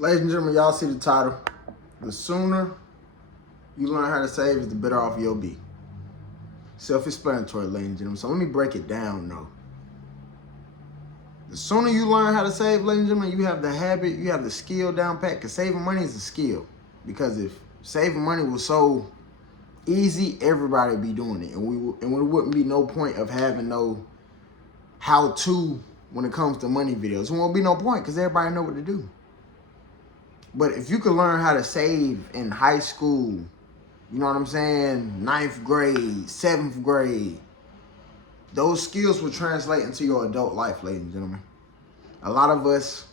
Ladies and gentlemen, y'all see the title. The sooner you learn how to save, the better off you'll be. Self-explanatory, ladies and gentlemen. So let me break it down, though. The sooner you learn how to save, ladies and gentlemen, you have the habit, you have the skill down pat. Because saving money is a skill. Because if saving money was so easy, everybody would be doing it. And there wouldn't be no point of having no how-to when it comes to money videos. There won't be no point because everybody know what to do. But if you could learn how to save in high school, you know what I'm saying, 9th grade, 7th grade, those skills will translate into your adult life, ladies and gentlemen. A lot of us,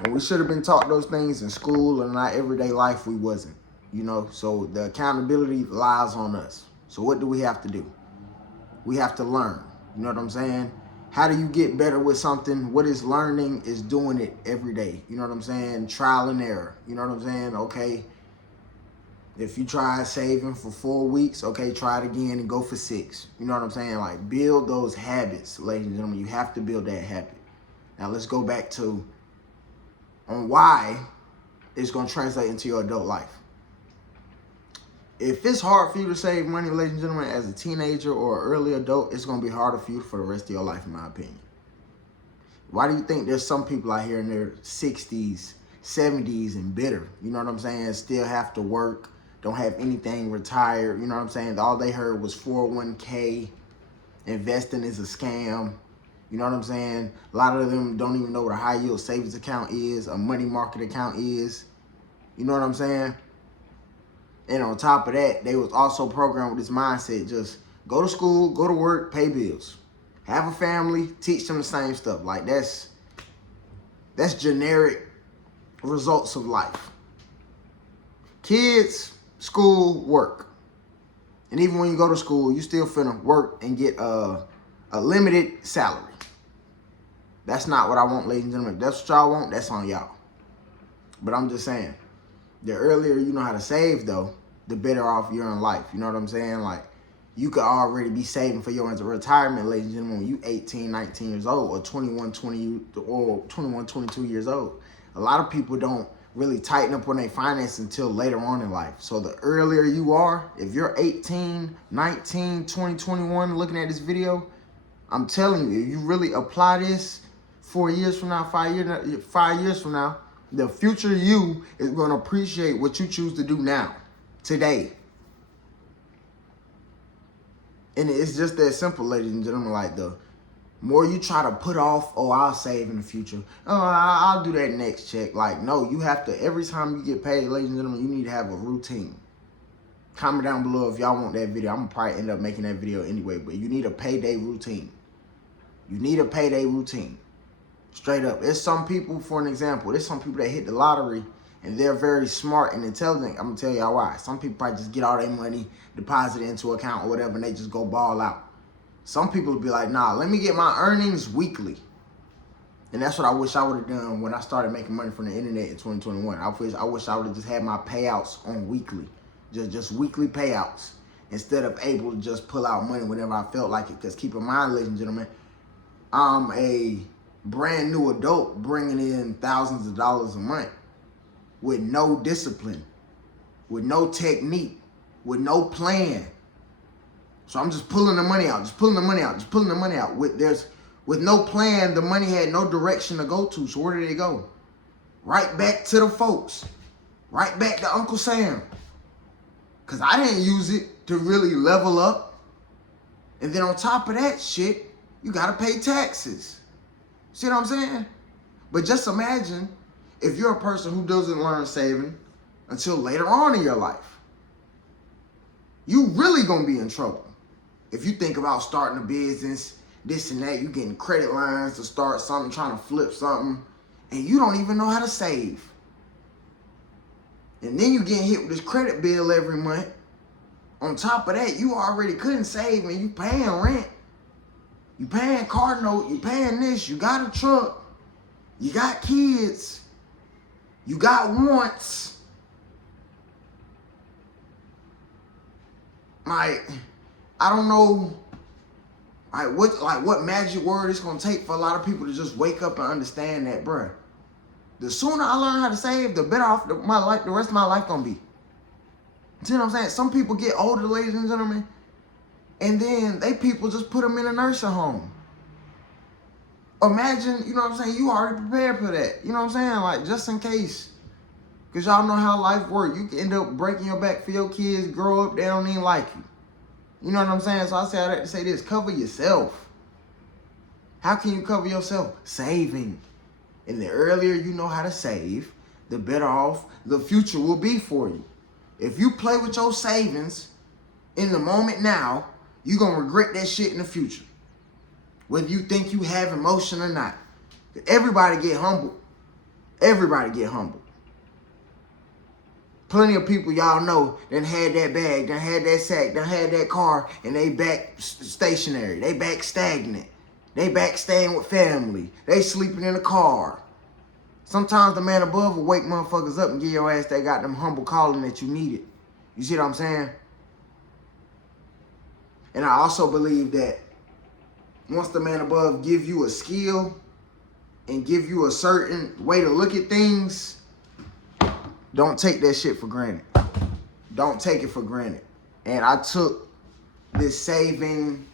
when we should have been taught those things in school and in our everyday life, we wasn't, you know. So the accountability lies on us. So what do we have to do? We have to learn, you know what I'm saying? How do you get better with something? What is learning is doing it every day. You know what I'm saying? Trial and error. You know what I'm saying? Okay, if you try saving for 4 weeks, okay, try it again and go for 6. You know what I'm saying? Like, build those habits, ladies and gentlemen. You have to build that habit. Now, let's go back to on why it's going to translate into your adult life. If it's hard for you to save money, ladies and gentlemen, as a teenager or early adult, it's going to be harder for you for the rest of your life, in my opinion. Why do you think there's some people out here in their 60s, 70s, and bitter? You know what I'm saying? Still have to work, don't have anything retired. You know what I'm saying? All they heard was 401k, investing is a scam. You know what I'm saying? A lot of them don't even know what a high yield savings account is, a money market account is. You know what I'm saying? And on top of that, they was also programmed with this mindset, just go to school, go to work, pay bills. Have a family, teach them the same stuff. Like, that's generic results of life. Kids, school, work. And even when you go to school, you still finna work and get a limited salary. That's not what I want, ladies and gentlemen. If that's what y'all want, that's on y'all. But I'm just saying, the earlier you know how to save, though, the better off you're in life. You know what I'm saying? Like, you could already be saving for your retirement, ladies and gentlemen, when you 18, 19 years old, or 21, 22 years old. A lot of people don't really tighten up on their finances until later on in life. So the earlier you are, if you're 18, 19, 20, 21, looking at this video, I'm telling you, if you really apply this 4 years from now, 5 years from now, the future you is going to appreciate what you choose to do now, today. And it's just that simple, ladies and gentlemen. Like, the more you try to put off, oh, I'll save in the future. Oh, I'll do that next check. Like, no, you have to, every time you get paid, ladies and gentlemen, you need to have a routine. Comment down below if y'all want that video. I'm going to probably end up making that video anyway, but you need a payday routine. You need a payday routine. Straight up. There's some people, for an example, there's some people that hit the lottery and they're very smart and intelligent. I'm going to tell y'all why. Some people probably just get all their money, deposit it into an account or whatever, and they just go ball out. Some people will be like, nah, let me get my earnings weekly. And that's what I wish I would have done when I started making money from the internet in 2021. I wish I would have just had my payouts on weekly. Just weekly payouts. Instead of able to just pull out money whenever I felt like it. Because keep in mind, ladies and gentlemen, I'm a brand new adult bringing in thousands of dollars a month with no discipline, with no technique, with no plan. So I'm just pulling the money out, just pulling the money out, just pulling the money out. With no plan, the money had no direction to go to. So where did it go? Right back to the folks. Right back to Uncle Sam. Because I didn't use it to really level up. And then on top of that shit, you got to pay taxes. See what I'm saying? But just imagine if you're a person who doesn't learn saving until later on in your life. You really going to be in trouble. If you think about starting a business, this and that, you getting credit lines to start something, trying to flip something, and you don't even know how to save. And then you getting hit with this credit bill every month. On top of that, you already couldn't save and you paying rent. You paying car note, you paying this, you got a truck, you got kids, you got wants. Like, I don't know what magic word it's gonna take for a lot of people to just wake up and understand that, bruh. The sooner I learn how to save, the better off the rest of my life gonna be. See what I'm saying? Some people get older, ladies and gentlemen, and then they people just put them in a nursing home. Imagine, you know what I'm saying, you already prepared for that. You know what I'm saying? Like, just in case. Because y'all know how life works. You can end up breaking your back for your kids, grow up, they don't even like you. You know what I'm saying? So I say that to say this, cover yourself. How can you cover yourself? Saving. And the earlier you know how to save, the better off the future will be for you. If you play with your savings in the moment now, you're going to regret that shit in the future. Whether you think you have emotion or not. Everybody get humbled. Everybody get humbled. Plenty of people y'all know done had that bag, done had that sack, done had that car, and they back stationary. They back stagnant. They back staying with family. They sleeping in a car. Sometimes the man above will wake motherfuckers up and give your ass that goddamn humble calling that you needed. You see what I'm saying? And I also believe that once the man above give you a skill and give you a certain way to look at things, don't take that shit for granted. Don't take it for granted. And I took this saving,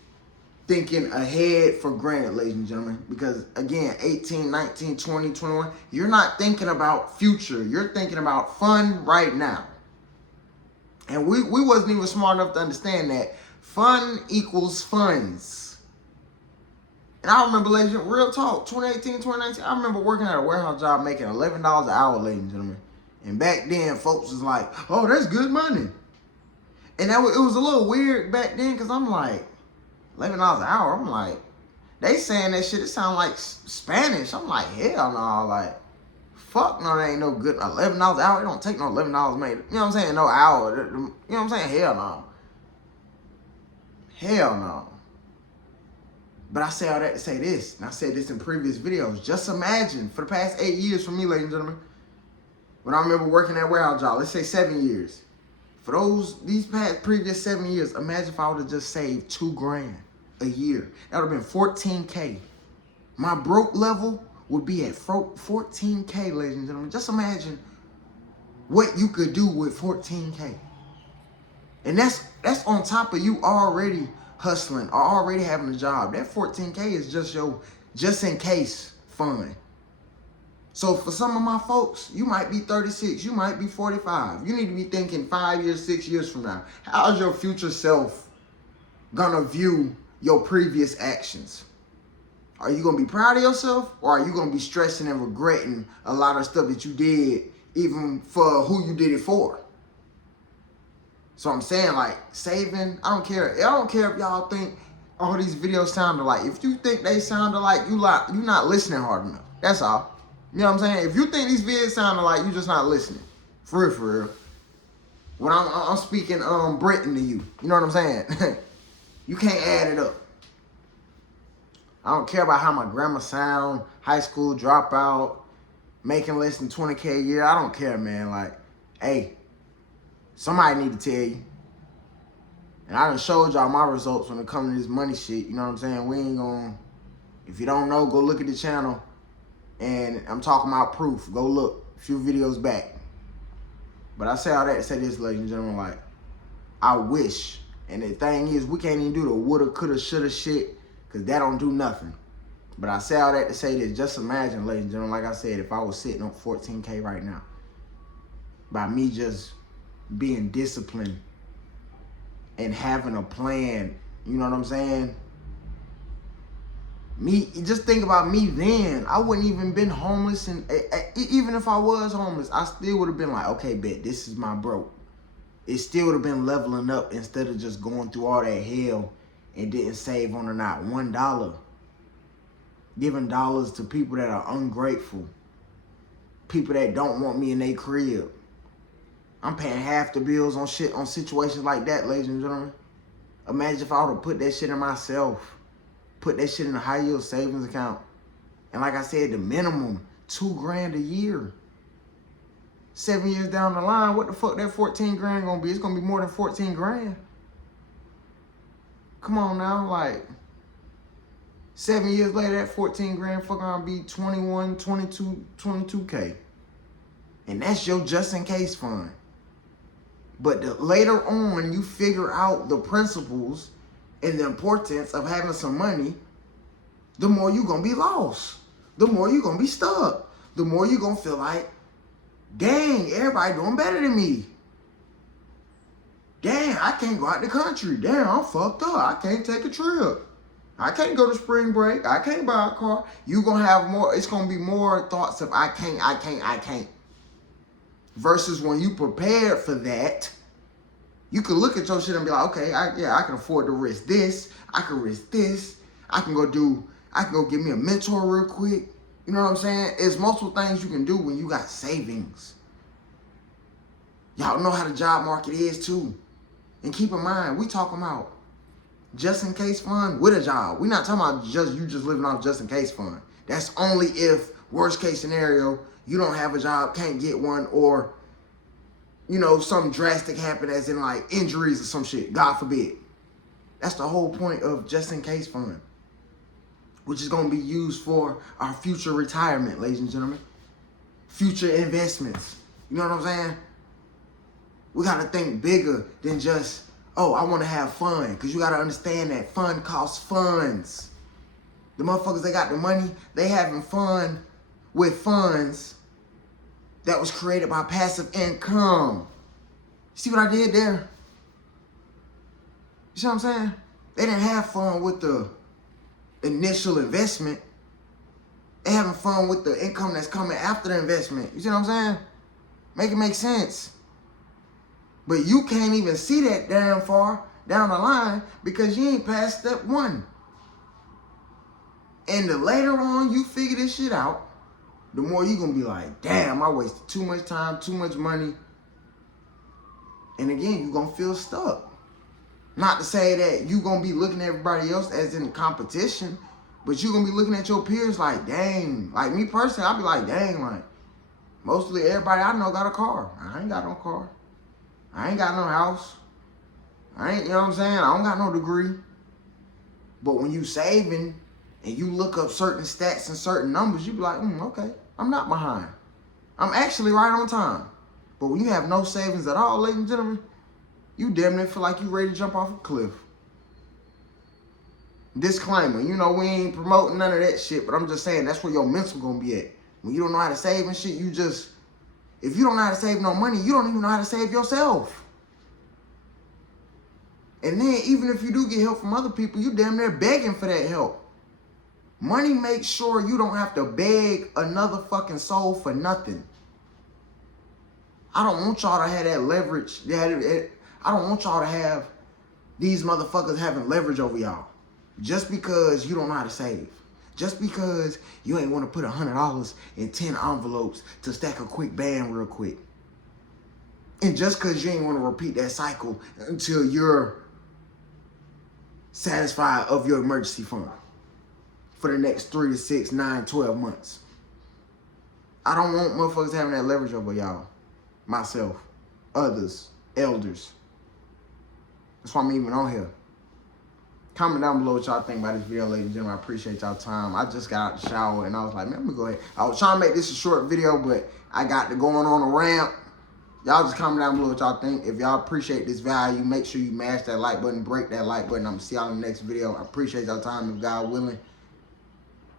thinking ahead for granted, ladies and gentlemen. Because, again, 18, 19, 20, 21, you're not thinking about future. You're thinking about fun right now. And we wasn't even smart enough to understand that fun equals funds. And I remember, ladies and gentlemen, real talk, 2018, 2019, I remember working at a warehouse job making $11 an hour, ladies and gentlemen. And back then, folks was like, oh, that's good money. And it was a little weird back then because I'm like, $11 an hour. I'm like, they saying that shit, it sound like Spanish. I'm like, hell no. Like, fuck no, that ain't no good. $11 an hour, it don't take no $11 made. You know what I'm saying? No hour. You know what I'm saying? Hell no. Hell no. But I say all that to say this, and I said this in previous videos. Just imagine, for the past 8 years for me, ladies and gentlemen, when I remember working that warehouse job, let's say 7 years. For these previous 7 years, imagine if I would have just saved $2,000 a year. That would have been $14K. My broke level would be at $14K, ladies and gentlemen. Just imagine what you could do with $14K. And that's on top of you already hustling or already having a job. That $14K is just your just in case fund. So for some of my folks, you might be 36, you might be 45. You need to be thinking 5 years, 6 years from now. How's your future self gonna view your previous actions? Are you gonna be proud of yourself, or are you gonna be stressing and regretting a lot of stuff that you did, even for who you did it for? So I'm saying, like, saving, I don't care. I don't care if y'all think all these videos sound alike. If you think they sound alike, you're not listening hard enough. That's all. You know what I'm saying? If you think these videos sound alike, you just not listening. For real, for real. When I'm speaking Britain to you. You know what I'm saying? You can't add it up. I don't care about how my grandma sound, high school dropout, making less than 20K a year. I don't care, man. Like, hey, somebody need to tell you. And I done showed y'all my results when it comes to this money shit. You know what I'm saying? We ain't gonna, if you don't know, go look at the channel. And I'm talking about proof. Go look a few videos back. But I say all that to say this, ladies and gentlemen, like, I wish. And the thing is, we can't even do the woulda, coulda, shoulda shit, because that don't do nothing. But I say all that to say this. Just imagine, ladies and gentlemen, like I said, if I was sitting on 14K right now, by me just being disciplined and having a plan, you know what I'm saying? Me, just think about me then. I wouldn't even been homeless, and even if I was homeless, I still would have been like, okay, bet, this is my broke. It still would have been leveling up instead of just going through all that hell and didn't save on or not $1. Giving dollars to people that are ungrateful. People that don't want me in their crib. I'm paying half the bills on shit, on situations like that, ladies and gentlemen. Imagine if I would have put that shit in myself. Put that shit in a high yield savings account. And like I said, the minimum, $2,000 a year. 7 years down the line, what the fuck that 14 grand gonna be? It's gonna be more than 14 grand. Come on now, like, 7 years later, that 14 grand fuck around be 21, 22, 22K. And that's your just in case fund. But later on, you figure out the principles and the importance of having some money, the more you're going to be lost. The more you're going to be stuck. The more you're going to feel like, dang, everybody doing better than me. Dang, I can't go out the country. Damn, I'm fucked up. I can't take a trip. I can't go to spring break. I can't buy a car. You're going to have more, it's going to be more thoughts of I can't. Versus when you prepared for that, you can look at your shit and be like, okay, I can afford to risk this. I can risk this. I can go get me a mentor real quick. You know what I'm saying? It's multiple things you can do when you got savings. Y'all know how the job market is too. And keep in mind, we talking about just in case fund with a job. We're not talking about you just living off just in case fund. That's only if worst case scenario, you don't have a job, can't get one, or you know, something drastic happen as in like injuries or some shit, God forbid. That's the whole point of just in case fund, which is going to be used for our future retirement, ladies and gentlemen. Future investments. You know what I'm saying? We got to think bigger than just, oh, I want to have fun. Because you got to understand that fun costs funds. The motherfuckers, they got the money, they having fun with funds that was created by passive income. See what I did there? You see what I'm saying? They didn't have fun with the initial investment. They having fun with the income that's coming after the investment. You see what I'm saying? Make it make sense. But you can't even see that damn far down the line because you ain't past step one. And the later on you figure this shit out, the more you're going to be like, damn, I wasted too much time, too much money. And again, you're going to feel stuck. Not to say that you're going to be looking at everybody else as in competition, but you're going to be looking at your peers like, dang. Like me personally, I'll be like, dang, like, mostly everybody I know got a car. I ain't got no car. I ain't got no house. I ain't, you know what I'm saying? I don't got no degree. But when you saving and you look up certain stats and certain numbers, you be like, okay, I'm not behind. I'm actually right on time. But when you have no savings at all, ladies and gentlemen, you damn near feel like you ready to jump off a cliff. Disclaimer, you know, we ain't promoting none of that shit, but I'm just saying that's where your mental gonna be at. When you don't know how to save and shit, if you don't know how to save no money, you don't even know how to save yourself. And then even if you do get help from other people, you damn near begging for that help. Money makes sure you don't have to beg another fucking soul for nothing. I don't want y'all to have that leverage. I don't want y'all to have these motherfuckers having leverage over y'all. Just because you don't know how to save. Just because you ain't want to put $100 in 10 envelopes to stack a quick band real quick. And just because you ain't want to repeat that cycle until you're satisfied of your emergency fund for the next 3 to 6, 9, 12 months. I don't want motherfuckers having that leverage over y'all. Myself, others, elders. That's why I'm even on here. Comment down below what y'all think about this video, ladies and gentlemen. I appreciate y'all time. I just got out the shower and I was like, man, let me go ahead. I was trying to make this a short video, but I got to going on a ramp. Y'all just comment down below what y'all think. If y'all appreciate this value, make sure you mash that like button, break that like button. I'm going to see y'all in the next video. I appreciate y'all time. If God willing,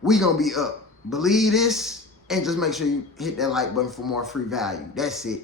we going to be up. Believe this and just make sure you hit that like button for more free value. That's it.